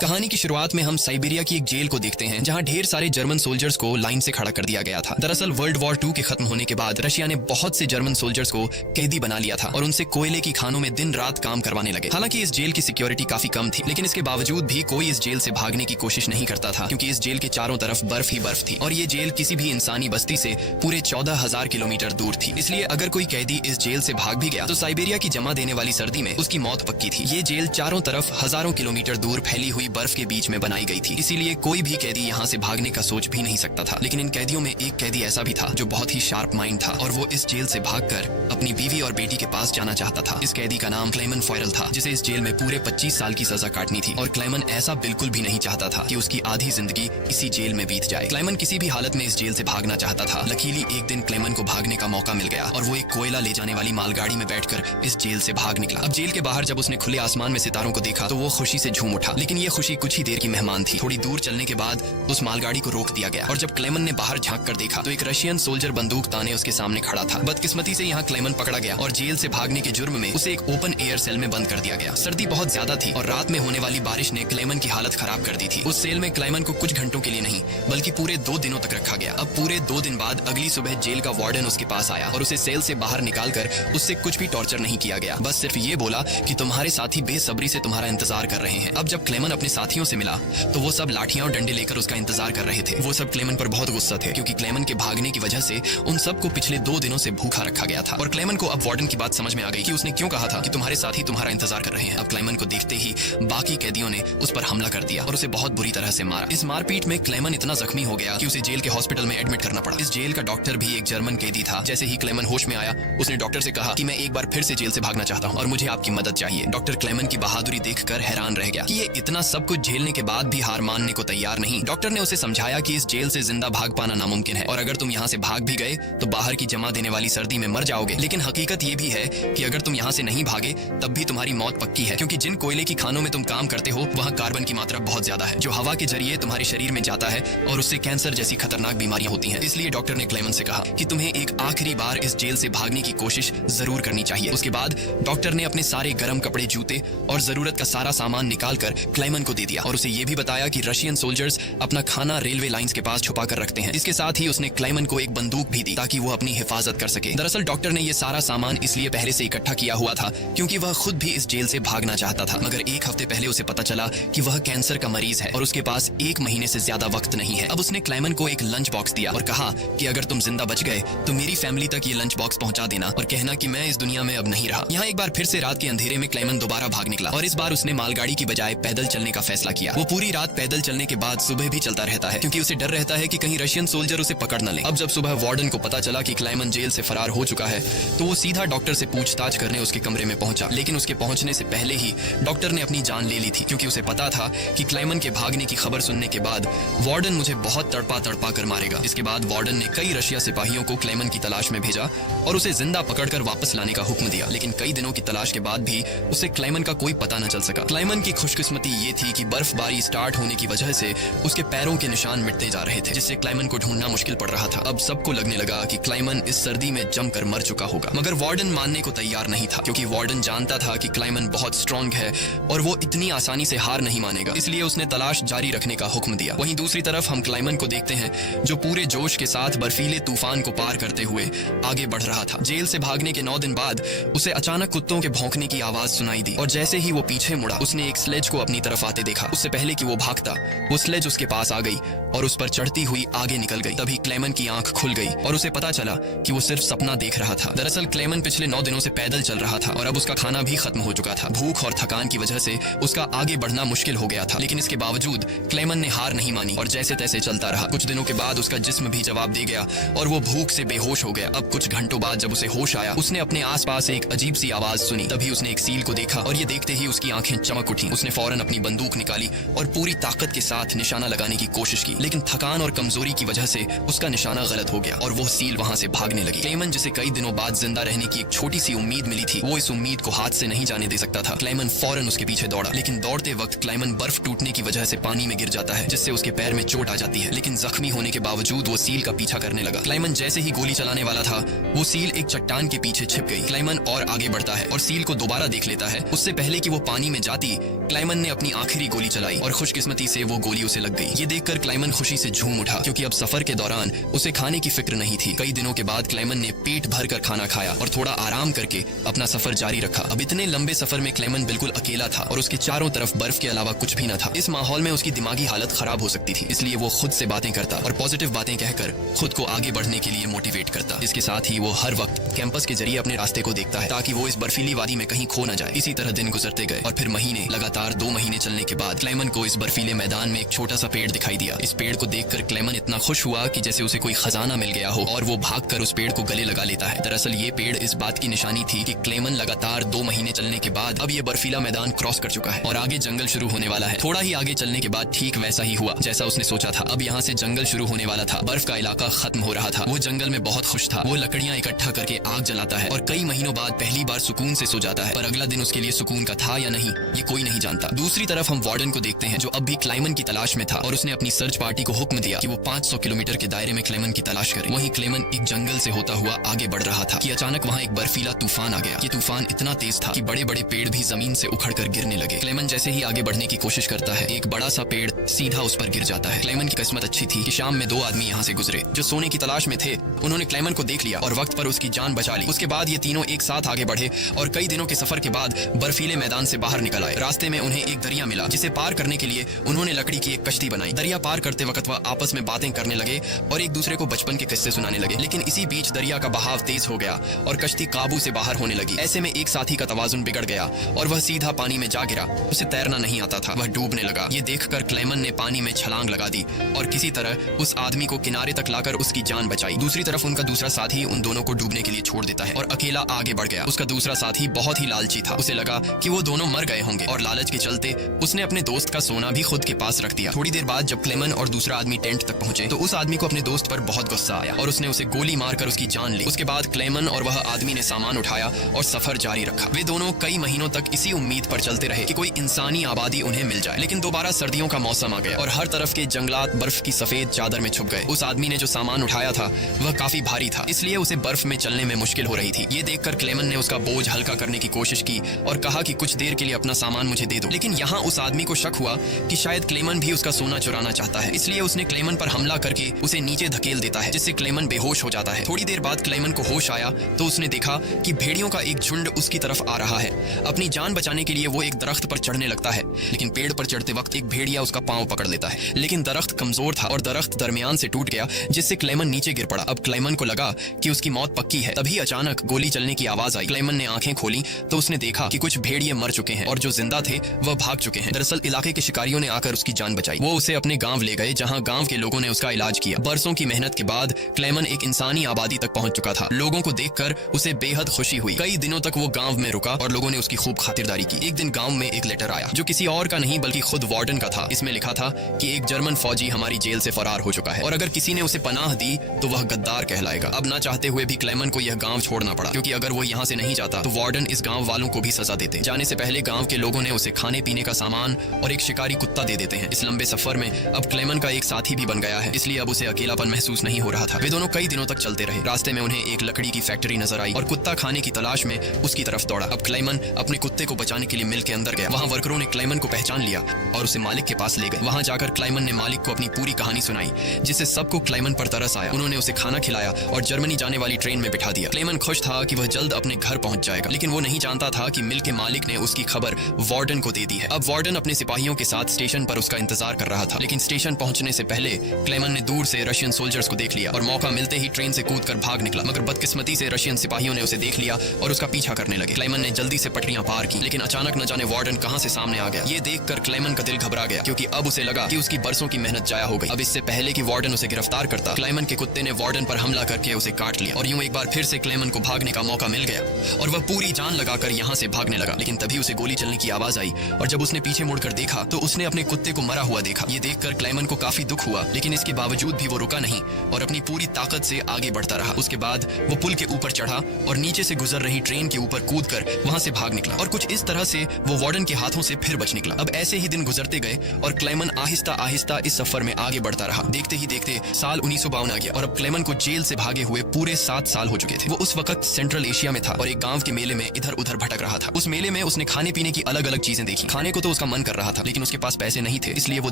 कहानी की शुरुआत में हम साइबेरिया की एक जेल को देखते हैं जहां ढेर सारे जर्मन सोल्जर्स को लाइन से खड़ा कर दिया गया था। दरअसल वर्ल्ड वॉर 2 के खत्म होने के बाद रशिया ने बहुत से जर्मन सोल्जर्स को कैदी बना लिया था और उनसे कोयले की खानों में दिन रात काम करवाने लगे। हालांकि इस जेल की सिक्योरिटी काफी कम थी, लेकिन इसके बावजूद भी कोई इस जेल से भागने की कोशिश नहीं करता था क्योंकि इस जेल के चारों तरफ बर्फ ही बर्फ थी और ये जेल किसी भी इंसानी बस्ती से पूरे 14,000 किलोमीटर दूर थी। इसलिए अगर कोई कैदी इस जेल से भाग भी गया तो साइबेरिया की जमा देने वाली सर्दी में उसकी मौत पक्की थी। ये जेल चारों तरफ हजारों किलोमीटर दूर फैली हुई बर्फ के बीच में बनाई गई थी, इसीलिए कोई भी कैदी यहाँ से भागने का सोच भी नहीं सकता था। लेकिन इन कैदियों में एक कैदी ऐसा भी था जो बहुत ही शार्प माइंड था और वो इस जेल से भागकर अपनी बीवी और बेटी के पास जाना चाहता था। इस कैदी का नाम क्लेमन फॉयरल था, जिसे इस जेल में पूरे 25 साल की सजा काटनी थी और क्लेमन ऐसा बिल्कुल भी नहीं चाहता था कि उसकी आधी जिंदगी इसी जेल में बीत जाए। क्लेमन किसी भी हालत में इस जेल से भागना चाहता था। लकीली एक दिन क्लेमन को भागने का मौका मिल गया और वो एक कोयला ले जाने वाली मालगाड़ी में बैठकर इस जेल से भाग निकला। अब जेल के बाहर जब उसने खुले आसमान में सितारों को देखा तो वो खुशी से झूम उठा, लेकिन ये खुशी कुछ ही देर की मेहमान थी। थोड़ी दूर चलने के बाद उस मालगाड़ी को रोक दिया गया और जब क्लेमन ने बाहर झांक कर देखा तो एक रशियन सोल्जर बंदूक ताने उसके सामने खड़ा था। बदकिस्मती से यहाँ क्लेमन पकड़ा गया और जेल से भागने के जुर्म में उसे एक ओपन एयर सेल में बंद कर दिया गया। सर्दी बहुत ज्यादा थी और रात में होने वाली बारिश ने क्लेमन की हालत खराब कर दी थी। उस सेल में क्लेमन को कुछ घंटों के लिए नहीं बल्कि पूरे 2 दिनों तक रखा गया। अब पूरे 2 दिन बाद अगली सुबह जेल का वार्डन उसके पास आया और उसे सेल से बाहर निकालकर उससे कुछ भी टॉर्चर नहीं किया गया। बस सिर्फ ये बोला कि तुम्हारे साथी बेसब्री से तुम्हारा इंतजार कर रहे हैं। अब जब क्लेमन अपने साथियों से मिला तो वो सब लाठियां और डंडे लेकर उसका इंतजार कर रहे थे। वो सब क्लेमन पर बहुत गुस्सा थे क्योंकि क्लेमन के भागने की वजह से उन सबको पिछले 2 दिनों से भूखा रखा गया था। और क्लेमन को अब वार्डन की बात समझ में आ गई कि उसने क्यों कहा था कि तुम्हारे साथी तुम्हारा इंतजार कर रहे हैं। अब क्लेमन को देखते ही बाकी कैदियों ने उस पर हमला कर दिया और उसे बहुत बुरी तरह से मारा। इस मारपीट में क्लेमन इतना जख्मी हो गया कि उसे जेल के हॉस्पिटल में एडमिट करना पड़ा। इस जेल का डॉक्टर भी एक जर्मन कैदी था। जैसे ही क्लेमन होश में आया उसने डॉक्टर से कहा कि मैं एक बार फिर से जेल से भागना चाहता हूँ और मुझे आपकी मदद चाहिए। डॉक्टर क्लेमन की बहादुरी देखकर हैरान रह गया कि ये इतना सब कुछ झेलने के बाद भी हार मानने को तैयार नहीं। डॉक्टर ने उसे समझाया कि इस जेल से जिंदा भाग पाना नामुमकिन है और अगर तुम यहाँ से भाग भी गए तो बाहर की जमा देने वाली सर्दी में मर जाओगे। लेकिन हकीकत ये भी है कि अगर तुम यहाँ से नहीं भागे तब भी तुम्हारी मौत पक्की है, क्योंकि जिन कोयले की खानों में तुम काम करते हो वहाँ कार्बन की मात्रा बहुत ज्यादा है जो हवा के जरिए तुम्हारे शरीर में जाता है और उससे कैंसर जैसी खतरनाक बीमारियां होती हैं। इसलिए डॉक्टर ने क्लेमन से कहा कि तुम्हें एक आखिरी बार इस जेल से भागने की कोशिश जरूर करनी चाहिए। उसके बाद डॉक्टर ने अपने सारे गर्म कपड़े, जूते और जरूरत का सारा सामान निकालकर क्लेमन को दे दिया और उसे ये भी बताया कि रशियन सोल्जर्स अपना खाना रेलवे लाइंस के पास छुपा कर रखते हैं। इसके साथ ही उसने क्लेमन को एक बंदूक भी दी ताकि वो अपनी हिफाजत कर सके। दरअसल डॉक्टर ने ये सारा सामान इसलिए पहले से इकट्ठा किया हुआ था क्योंकि वह खुद भी इस जेल से भागना चाहता था, मगर एक हफ्ते पहले उसे पता चला कि वह कैंसर का मरीज है और उसके पास 1 महीने से ज्यादा वक्त नहीं है। अब उसने क्लेमन को एक लंच बॉक्स दिया और कहा कि अगर तुम जिंदा बच गए तो मेरी फैमिली तक ये लंच बॉक्स पहुंचा देना और कहना कि मैं इस दुनिया में अब नहीं रहा। यहाँ एक बार फिर से रात के अंधेरे में क्लेमन दोबारा भाग निकला और इस बार उसने मालगाड़ी की बजाय पैदल चलने का फैसला किया। वो पूरी रात पैदल चलने के बाद सुबह भी चलता रहता है क्योंकि उसे डर रहता है कि कहीं रशियन सोल्जर उसे पकड़ न ले। अब जब सुबह वार्डन को पता चला कि क्लेमन जेल से फरार हो चुका है तो वो सीधा डॉक्टर से पूछताछ करने उसके कमरे में पहुंचा, लेकिन उसके पहुंचने से पहले ही डॉक्टर ने अपनी जान ले ली थी क्योंकि उसे पता था कि क्लेमन के भागने की खबर सुनने के बाद वार्डन मुझे बहुत तड़पा तड़पा कर मारेगा। इसके बाद वार्डन ने कई रशिया सिपाहियों को क्लेमन की तलाश में भेजा और उसे जिंदा पकड़कर वापस लाने का हुक्म दिया, लेकिन कई दिनों की तलाश के बाद भी उसे क्लेमन का कोई पता न चल सका। क्लेमन की खुशकिस्मती ये थी कि बर्फबारी स्टार्ट होने की वजह से उसके पैरों के निशान मिटते जा रहे थे, जिससे क्लेमन को ढूंढना मुश्किल पड़ रहा था। अब सबको लगने लगा कि क्लेमन इस सर्दी में जमकर मर चुका होगा, मगर वार्डन मानने को तैयार नहीं था क्योंकि वार्डन जानता था कि क्लेमन बहुत स्ट्रांग है और वो इतनी आसानी से हार नहीं मानेगा, इसलिए उसने तलाश जारी रखने का हुक्म दिया। वहीं दूसरी तरफ हम क्लेमन को देखते हैं जो पूरे जोश के साथ बर्फीले तूफान को पार करते हुए आगे बढ़ रहा था। जेल से भागने के 9 दिन बाद उसे अचानक कुत्तों के भौंकने की आवाज सुनाई दी और जैसे ही वो पीछे मुड़ा उसने एक स्लेज को अपनी तरफ आते देखा। उससे पहले कि वो भागता वो स्लेज उसके पास आ गई और उस पर चढ़ती हुई आगे निकल गई। तभी क्लेमन की आंख खुल गई और उसे पता चला कि वो सिर्फ सपना देख रहा था। दरअसल क्लेमन पिछले 9 दिनों से पैदल चल रहा था और अब उसका खाना भी खत्म हो चुका था। भूख और थकान की वजह से उसका आगे बढ़ना मुश्किल हो गया था, लेकिन इसके बावजूद क्लेमन ने हार नहीं मानी और जैसे तैसे चलता रहा। कुछ दिनों के बाद उसका जिस्म भी जवाब दे गया और वो भूख से बेहोश हो गया। अब कुछ घंटों बाद जब उसे होश आया उसने अपने आसपास एक अजीब सी आवाज सुनी। तभी उसने एक सील को देखा और ये देखते ही उसकी आंखें चमक उठी। उसने फौरन अपनी बंदूक निकाली और पूरी ताकत के साथ निशाना लगाने की कोशिश की, लेकिन थकान और कमजोरी की वजह से उसका निशाना गलत हो गया और वो सील वहां से भागने लगी। क्लेमन जिसे कई दिनों बाद जिंदा रहने की एक छोटी सी उम्मीद मिली थी, वो इस उम्मीद को हाथ से नहीं जाने दे सकता था। क्लेमन फौरन उसके पीछे दौड़ा, लेकिन दौड़ते वक्त क्लेमन बर्फ टूटने की वजह से पानी में गिर जाता है जिससे उसके पैर में चोट आ जाती है, लेकिन जख्मी होने के बावजूद वो सील का पीछा करने लगा। क्लेमन जैसे ही गोली चलाने वाला था वो सील एक चट्टान के पीछे छिप गई। क्लेमन और आगे बढ़ता है और सील को दोबारा देख लेता है। उससे पहले कि वो पानी में जाती क्लेमन ने अपनी आखिरी गोली चलाई और खुशकिस्मती से वो गोली उसे लग गई। ये देखकर क्लाइमन खुशी से झूम उठा क्योंकि अब सफर के दौरान उसे खाने की फिक्र नहीं थी। कई दिनों के बाद क्लाइमन ने पेट भर कर खाना खाया और थोड़ा आराम करके अपना सफर जारी रखा। अब इतने लंबे सफर में क्लाइमन बिल्कुल अकेला था और उसके चारों तरफ बर्फ के अलावा कुछ भी न था। इस माहौल में उसकी दिमागी हालत खराब हो सकती थी, इसलिए वो खुद से बातें करता और पॉजिटिव बातें कहकर खुद को आगे बढ़ने के लिए मोटिवेट करता। इसके साथ ही वो हर वक्त कैंपस के जरिए अपने रास्ते को देखता है ताकि वो इस बर्फीली वादी में कहीं खो न जाए। इसी तरह दिन गुजरते गए और फिर महीने, लगातार 2 महीने चलने के बाद क्लाइमन को इस बर्फीले मैदान में एक छोटा सा पेड़ दिखाई दिया। इस पेड़ को देखकर क्लाइमन इतना खुश हुआ कि जैसे उसे कोई खजाना मिल गया हो और वो भागकर उस पेड़ को गले लगा लेता है। दरअसल ये पेड़ इस बात की निशानी थी कि क्लाइमन लगातार 2 महीने चलने के बाद अब ये बर्फीला मैदान क्रॉस कर चुका है और आगे जंगल शुरू होने वाला है। थोड़ा ही आगे चलने के बाद ठीक वैसा ही हुआ जैसा उसने सोचा था। अब यहाँ से जंगल शुरू होने वाला था। बर्फ का इलाका खत्म हो रहा था। वो जंगल में बहुत खुश था। वो लकड़ियां इकट्ठा करके आग जलाता है और कई महीनों बाद पहली बार सुकून से सो जाता है। पर अगला दिन उसके लिए सुकून का था या नहीं, ये कोई नहीं जानता। दूसरी तरफ हम वार्डन को देखते हैं जो अब भी क्लाइमन की तलाश में था और उसने अपनी सर्च पार्टी को हुक्म दिया कि वो 500 किलोमीटर के दायरे में क्लाइमन की तलाश करे। वहीं क्लाइमन एक जंगल से होता हुआ आगे बढ़ रहा था कि अचानक वहाँ एक बर्फीला तूफान आ गया। ये तूफान इतना तेज था कि बड़े बड़े पेड़ भी जमीन से उखड़कर गिरने लगे। क्लाइमन जैसे ही आगे बढ़ने की कोशिश करता है, एक बड़ा सा पेड़ सीधा उस पर गिर जाता है। क्लाइमन की किस्मत अच्छी थी कि शाम में 2 आदमी यहाँ से गुजरे जो सोने की तलाश में थे। उन्होंने क्लाइमन को देख लिया और वक्त पर उसकी जान बचा ली। उसके बाद ये तीनों एक साथ आगे बढ़े और कई दिनों के सफर के बाद बर्फीले मैदान से बाहर निकल आए। रास्ते में उन्हें एक दरिया मिला जिसे पार करने के लिए उन्होंने लकड़ी की एक कश्ती बनाई। दरिया पार करते वक्त वह आपस में बातें करने लगे और एक दूसरे को बचपन के किस्से सुनाने लगे। लेकिन इसी बीच दरिया का बहाव तेज हो गया और कश्ती काबू से बाहर होने लगी। ऐसे में एक साथी का तवाजुन बिगड़ गया और वह सीधा पानी में जा गिरा। उसे तैरना नहीं आता था, वह डूबने लगा। ये देखकर क्लाइमन ने पानी में छलांग लगा दी और किसी तरह उस आदमी को किनारे तक लाकर उसकी जान बचाई। दूसरी तरफ उनका दूसरा साथी उन दोनों को डूबने के लिए छोड़ देता है और अकेला आगे बढ़ गया। उसका दूसरा साथी बहुत ही लालची था। उसे लगा कि वो दोनों मर गए होंगे और लालच के चलते उसने अपने दोस्त का सोना भी खुद के पास रख दिया। थोड़ी देर बाद जब क्लेमन और दूसरा आदमी टेंट तक पहुंचे तो उस आदमी को अपने दोस्त पर बहुत गुस्सा आया और उसने उसे गोली मारकर उसकी जान ली। उसके बाद क्लेमन और वह आदमी ने सामान उठाया और सफर जारी रखा। वे दोनों कई महीनों तक इसी उम्मीद पर चलते रहे कि कोई इंसानी आबादी उन्हें मिल जाए। लेकिन दोबारा सर्दियों का मौसम आ गया और हर तरफ के जंगलात बर्फ की सफेद चादर में छुप गए। उस आदमी ने जो सामान उठाया था वह काफी भारी था, इसलिए उसे बर्फ में चलने में मुश्किल हो रही थी। ये देखकर क्लेमन ने उसका बोझ हल्का करने की कोशिश की और कहा कि कुछ देर के लिए अपना सामान मुझे दे दो। लेकिन यहाँ उस आदमी को शक हुआ कि शायद क्लेमन भी उसका सोना चुराना चाहता है, इसलिए उसने क्लेमन पर हमला करके उसे नीचे धकेल देता है, जिससे क्लेमन बेहोश हो जाता है। थोड़ी देर बाद क्लेमन को होश आया तो उसने देखा कि भेड़ियों का एक झुंड उसकी तरफ आ रहा है। अपनी जान बचाने के लिए वो एक दरख्त पर चढ़ने लगता है, लेकिन पेड़ पर चढ़ते वक्त एक भेड़िया उसका पांव पकड़ लेता है। लेकिन दरख्त कमजोर था और दरख्त दरमियान से टूट गया, जिससे क्लेमन नीचे गिर पड़ा। अब क्लेमन को लगा कि उसकी मौत पक्की है। तभी अचानक गोली चलने की आवाज आई। क्लेमन ने आंखें खोली तो उसने देखा कि कुछ भेड़िए मर चुके हैं और जो जिंदा थे वह भाग चुके हैं। दरअसल इलाके के शिकारियों ने आकर उसकी जान बचाई। वो उसे अपने गांव ले गए, जहां गांव के लोगों ने उसका इलाज किया। बरसों की मेहनत के बाद क्लेमन एक इंसानी आबादी तक पहुंच चुका था। लोगों को देखकर उसे बेहद खुशी हुई। कई दिनों तक वो गांव में रुका और लोगों ने उसकी खूब खातिरदारी की। एक दिन गांव में एक लेटर आया जो किसी और का नहीं बल्कि खुद वार्डन का था। इसमें लिखा था कि एक जर्मन फौजी हमारी जेल से फरार हो चुका है और अगर किसी ने उसे पनाह दी तो वह गद्दार कहलाएगा। अब ना चाहते हुए भी क्लेमन को यह गांव छोड़ना पड़ा, क्योंकि अगर वो यहाँ से नहीं जाता तो वार्डन इस गांव वालों को भी सजा देते। जाने से पहले गांव के लोगों ने उसे खाने पीने का सामान और एक शिकारी कुत्ता दे देते हैं। इस लंबे सफर में अब क्लेमन का एक साथी भी बन गया है, इसलिए अब उसे अकेलापन महसूस नहीं हो रहा था। वे दोनों कई दिनों तक चलते रहे। रास्ते में उन्हें एक लकड़ी की फैक्ट्री नजर आई और कुत्ता खाने की तलाश में उसकी तरफ दौड़ा। अब क्लेमन अपने कुत्ते को बचाने के लिए मिल के अंदर गया। वहाँ वर्करों ने क्लेमन को पहचान लिया और उसे मालिक के पास ले गए। वहाँ जाकर क्लेमन ने मालिक को अपनी पूरी कहानी सुनाई, जिससे सबको क्लेमन पर तरस आया। उन्होंने उसे खाना खिलाया और जर्मनी जाने वाली ट्रेन में बिठा दिया। क्लेमन खुश था कि वह जल्द अपने घर पहुंच जाएगा, लेकिन वो नहीं जानता था कि मिल के मालिक ने उसकी खबर वार्डन को दे दी है। अब वार्डन अपने सिपाहियों के साथ स्टेशन पर उसका इंतजार कर रहा था, लेकिन स्टेशन पहुंचने से पहले क्लेमन ने दूर से रशियन सोल्जर्स को देख लिया और मौका मिलते ही ट्रेन से कूदकर भाग निकला। मगर बदकिस्मती से रशियन सिपाहियों ने उसे देख लिया और उसका पीछा करने लगे। क्लेमन ने जल्दी से पटरियां पार की, लेकिन अचानक न जाने वार्डन कहां से सामने आ गया। ये देखकर क्लेमन का दिल घबरा गया, क्योंकि अब उसे लगा कि उसकी बरसों की मेहनत जाया हो गई। अब इससे पहले कि वार्डन उसे गिरफ्तार करता, क्लेमन के कुत्ते ने वार्डन पर हमला करके उसे काट लिया और यूं एक बार फिर से क्लेमन को भागने का मौका मिल गया और वह पूरी जान लगाकर यहाँ से भागने लगा। लेकिन तभी उसे गोली चलने की आवाज आई और जब उसने पीछे मुड़कर देखा तो उसने अपने कुत्ते को मरा हुआ देखा। ये देखकर क्लेमन को काफी दुख हुआ, लेकिन इसके बावजूद भी वो रुका नहीं और अपनी पूरी ताकत से आगे बढ़ता रहा। उसके बाद वो पुल के ऊपर चढ़ा और नीचे से गुजर रही ट्रेन के ऊपर कूदकर वहां से भाग निकला और कुछ इस तरह से वो वार्डन के हाथों से फिर बच निकला। अब ऐसे ही दिन गुजरते गए और क्लेमन आहिस्ता आहिस्ता इस सफर में आगे बढ़ता रहा। देखते ही देखते साल 1952 आ गया और अब क्लेमन को जेल से भागे हुए पूरे 7 साल हो चुके थे। वो उस वक्त सेंट्रल एशिया में था और एक गांव के मेले में इधर उधर भटक रहा था। उस मेले में उसने खाने पीने की अलग अलग चीजें देखी। खाने को तो उसका मन कर रहा था, लेकिन उसके पास पैसे नहीं थे, इसलिए वो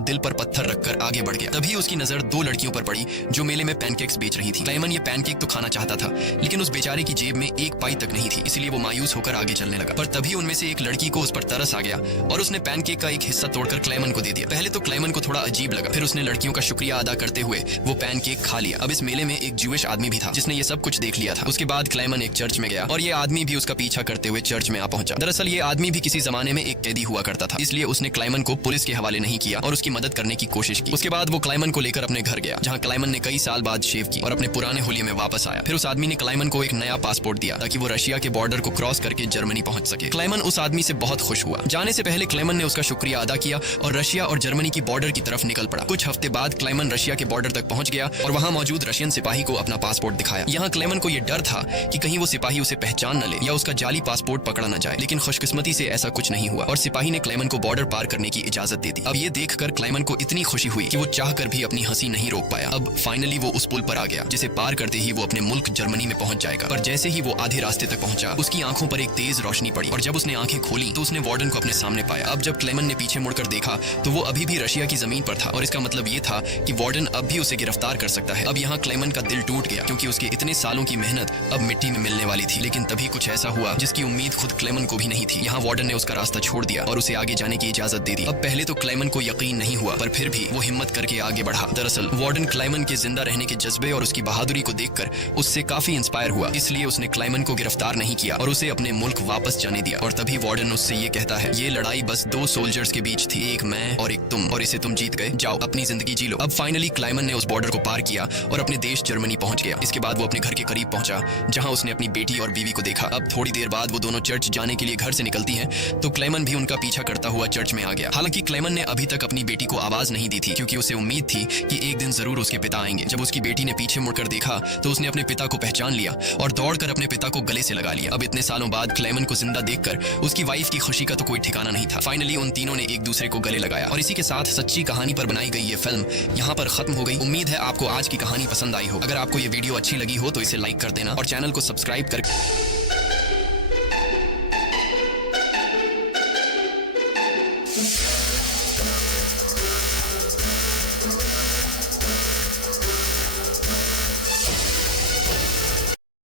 दिल पर पत्थर रखकर आगे बढ़ गया। तभी उसकी नजर दो लड़कियों पर पड़ी जो मेले में पैनकेक्स बेच रही थी। क्लाइमन ये पैनकेक तो खाना चाहता था, लेकिन उस बेचारे की जेब में एक पाई तक नहीं थी, इसलिए वो मायूस होकर आगे चलने लगा। पर तभी उनमें से एक लड़की को उस पर तरस आ गया और उसने पैनकेक का एक हिस्सा तोड़कर क्लाइमन को दे दिया। पहले तो क्लाइमन को थोड़ा अजीब लगा, फिर उसने लड़कियों का शुक्रिया अदा करते हुए वो पैनकेक खा लिया। अब इस मेले में एक ज्यूइश आदमी भी था जिसने ये सब कुछ देख लिया था। उसके बाद क्लाइमन एक चर्च में गया और ये आदमी भी उसका पीछा करते हुए चर्च में आ पहुंचा। दरअसल ये आदमी भी किसी जमाने में एक कैदी हुआ करता था, इसलिए उसने क्लाइमन को पुलिस के हवाले नहीं किया और उसकी मदद करने की कोशिश की। उसके बाद वो क्लाइमन को लेकर अपने घर गया, जहाँ क्लाइमन ने कई साल बाद शेव की और अपने पुराने हुलिये में वापस आया। फिर उस आदमी ने क्लाइमन को एक नया पासपोर्ट दिया ताकि वो रशिया के बॉर्डर को क्रॉस करके जर्मनी पहुंच सके। क्लाइमन उस आदमी से बहुत खुश हुआ। जाने से पहले क्लाइमन ने उसका शुक्रिया अदा किया और रशिया और जर्मनी की बॉर्डर की तरफ निकल पड़ा। कुछ हफ्ते बाद क्लाइमन रशिया के बॉर्डर तक पहुंच गया और वहां मौजूद रशियन सिपाही को अपना पासपोर्ट दिखाया। यहाँ क्लाइमन को यह डर था कि कहीं वो सिपाही उसे पहचान न ले या उसका जाली पासपोर्ट पकड़ा न जाए, लेकिन खुशकिस्मती से ऐसा कुछ नहीं हुआ और सिपाही ने क्लाइमन को बॉर्डर पार करने की इजाजत दे दी। अब ये देखकर क्लाइमन को इतनी खुशी हुई कि वो चाहकर भी अपनी हंसी नहीं रोक पाया। अब फाइनली वो उस पुल पर आ गया जिसे पार करते ही वो अपने मुल्क जर्मनी में पहुंच जाएगा। पर जैसे ही वो आधे रास्ते तक पहुंचा, उसकी आंखों पर एक तेज रोशनी पड़ी और जब उसने आंखें खोली तो उसने वार्डन को अपने सामने पाया। अब जब क्लेमन ने पीछे मुड़कर देखा तो वो अभी भी रशिया की जमीन पर था और इसका मतलब ये था कि वार्डन अब भी उसे गिरफ्तार कर सकता है। अब यहाँ क्लेमन का दिल टूट गया क्योंकि उसके इतने सालों की मेहनत अब मिट्टी में मिलने वाली थी। लेकिन तभी कुछ ऐसा हुआ जिसकी उम्मीद खुद क्लेमन को भी नहीं थी। यहाँ वार्डन ने उसका रास्ता छोड़ दिया और उसे आगे जाने की इजाजत दे दी। अब पहले तो क्लेमन को यकीन नहीं हुआ, पर फिर भी वो हिम्मत करके आगे बढ़ा। दरअसल वार्डन क्लेमन के जिंदा रहने के जज्बे और उसकी बहादुरी को देखकर उससे काफी इंस्पायर हुआ, इसलिए उसने क्लेमन को गिरफ्तार नहीं किया और उसे अपने मुल्क वापस जाने दिया। और तभी वार्डन उससे ये कहता है, ये लड़ाई बस दो सोल्जर्स के बीच थी, एक मैं और एक तुम, और इसे तुम जीत गए, जाओ अपनी जिंदगी जी लो। अब फाइनली क्लेमन ने उस बॉर्डर को पार किया और अपने देश जर्मनी पहुंच गया। इसके बाद वो अपने घर के करीब पहुंचा जहां उसने अपनी बेटी और बीवी को देखा। अब थोड़ी देर बाद वो दोनों चर्च जाने के लिए घर से निकलती हैं तो क्लेमन भी उनका पीछा करता हुआ चर्च में आ गया। हालांकि क्लेमन ने अभी तक अपनी बेटी को आवाज नहीं दी थी क्योंकि उसे उम्मीद थी कि एक दिन जरूर उसके पिता आएंगे। जब उसकी बेटी ने पीछे मुड़कर देखा तो उसने अपने पिता को पहचान लिया और दौड़कर अपने पिता को गले से लगा लिया। अब इतने सालों बाद क्लेमन को जिंदा देखकर उसकी वाइफ की खुशी का तो कोई ठिकाना नहीं था। फाइनली उन तीनों ने एक दूसरे को गले लगाया और इसी के साथ सच्ची कहानी पर बनाई गई ये फिल्म यहाँ पर खत्म हो गई। उम्मीद है आपको आज की कहानी पसंद आई हो। अगर आपको ये वीडियो अच्छी लगी हो तो इसे लाइक कर देना और चैनल को सब्सक्राइब कर